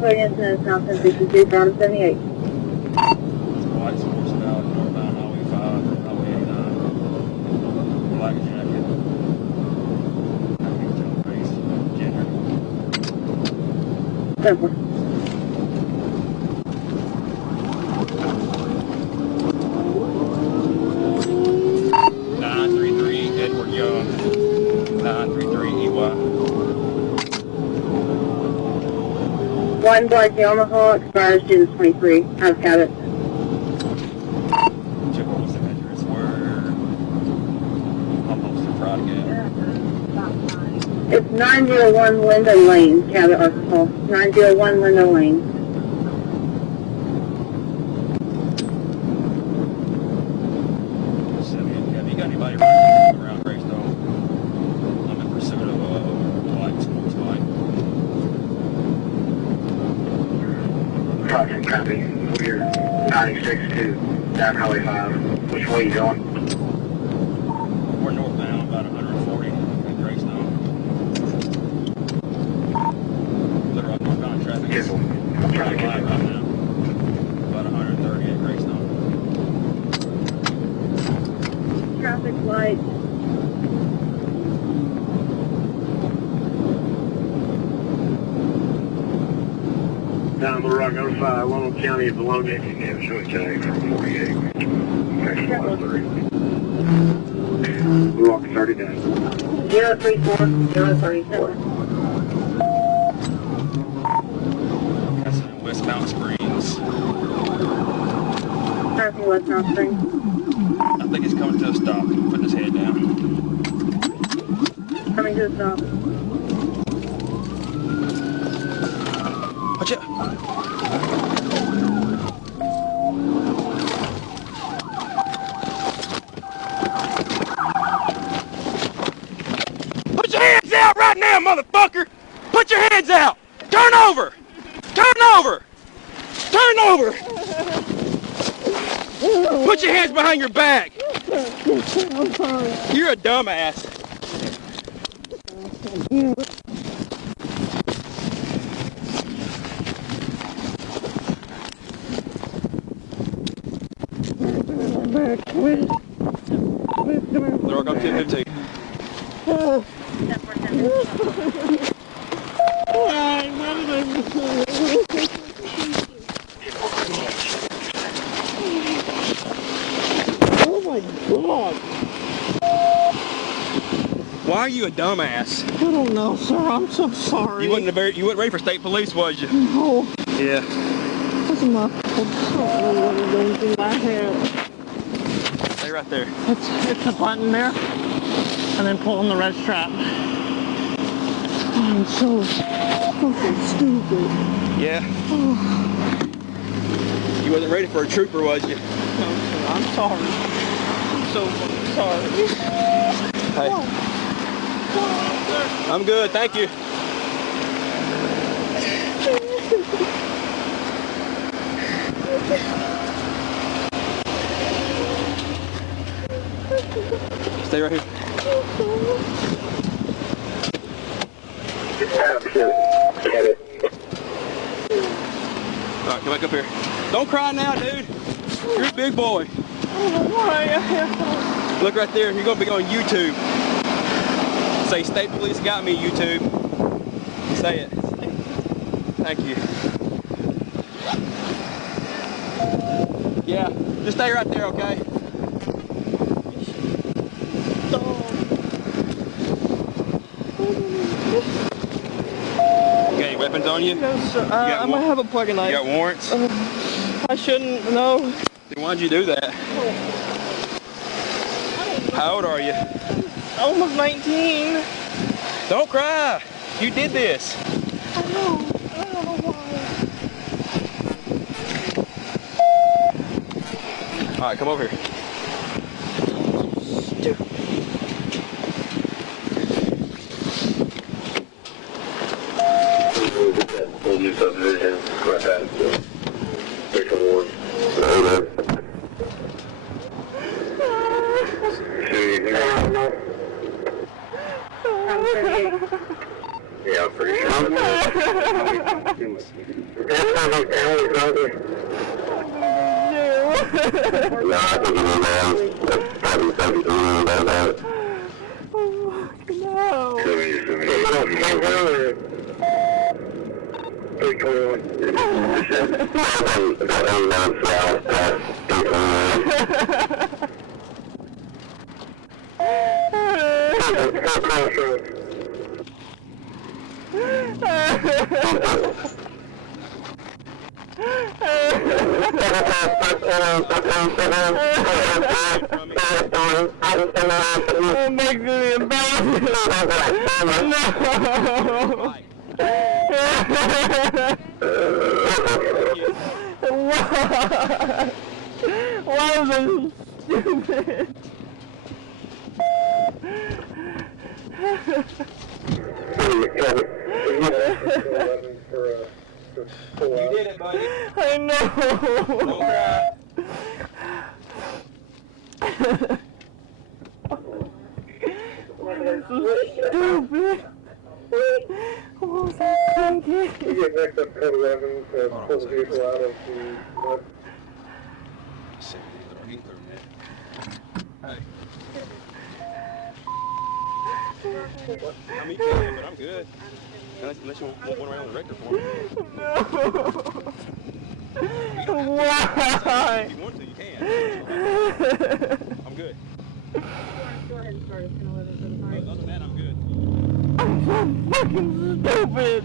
operating incident is now 1063, ground 78. White sports about northbound Highway 5 or Highway 89. Black jacket. I can't tell race, gender. 10-4. Edward Young, 933 EY. One Black Omaha expires June 23. Have cabot. Check what was the address where almost the Friday It's 901 Linda Lane, Cabot, Arkansas. 901 Linda Lane. Have you got anybody around Greystone? I'm in pursuit of a white sports bike. Project copy. We're 962 down Highway 5. Which way you going? We're northbound about 140 at Greystone. Literally northbound traffic. Yes, I'm trying to get right you. now. About 130 at Greystone. Traffic light. Down the rock, notify Lonoke County of below neck and showing today from 48. We're walking 30 down. 034, 034. That's in West Mountain Springs. Traffic West Mount Spring. I think it's coming to a stop. Putting his head down. Coming to the stop. Watch out. Put your hands out right now, motherfucker! Put your hands out! Turn over! Turn over! Turn over! Put your hands behind your back! You're a dumbass. Look, I'm 10-15. Oh my God. Why are you a dumbass? I don't know, sir. I'm so sorry. You wasn't ready for state police, was you? No. Yeah. That's my fault. I don't know what it is in my head. Stay right there. It's a button there. And then pull on the red strap. I'm so stupid. Yeah. Oh. You wasn't ready for a trooper, was you? No, sir. I'm sorry. I'm so sorry. Hey. I'm good, thank you. Stay right here. Alright, come back up here. Don't cry now, dude. You're a big boy. Look right there, you're gonna be on YouTube. Say, state police got me, YouTube. Say it. Thank you. Yeah, just stay right there, okay? You got any weapons on you? No, sir. I might have a pocket knife. You got warrants? I shouldn't, no. Then why'd you do that? How old are you? Almost 19. Don't cry. You did this. I know. I don't know why. All right, come over here. Stupid. Full new subdivision, right back. 321. Yeah, I'm pretty sure. No, I think it is, man. That's probably something to learn about that. Oh, fucking hell. 'Cause It makes me embarrassed. No. Why? Why was I so stupid? You did it, buddy. I know. Don't cry. Stupid. What was I thinking? We get next up code 11 to pull the vehicle out of the mud. Send me a little ether, man. Hey. I mean, you can, but I'm good. Unless you want one around the rector for me. No. Why? If you want to, you can. I'm good. Go ahead and start. It's going to let us in. Other than that, I'm good. I'm so fucking stupid.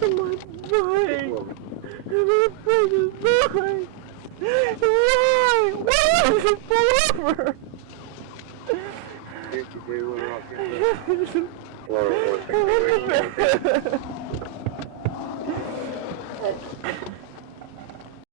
My brain. My fucking brain. Why? Why did you pull over? Thank you, Dave. We're off here.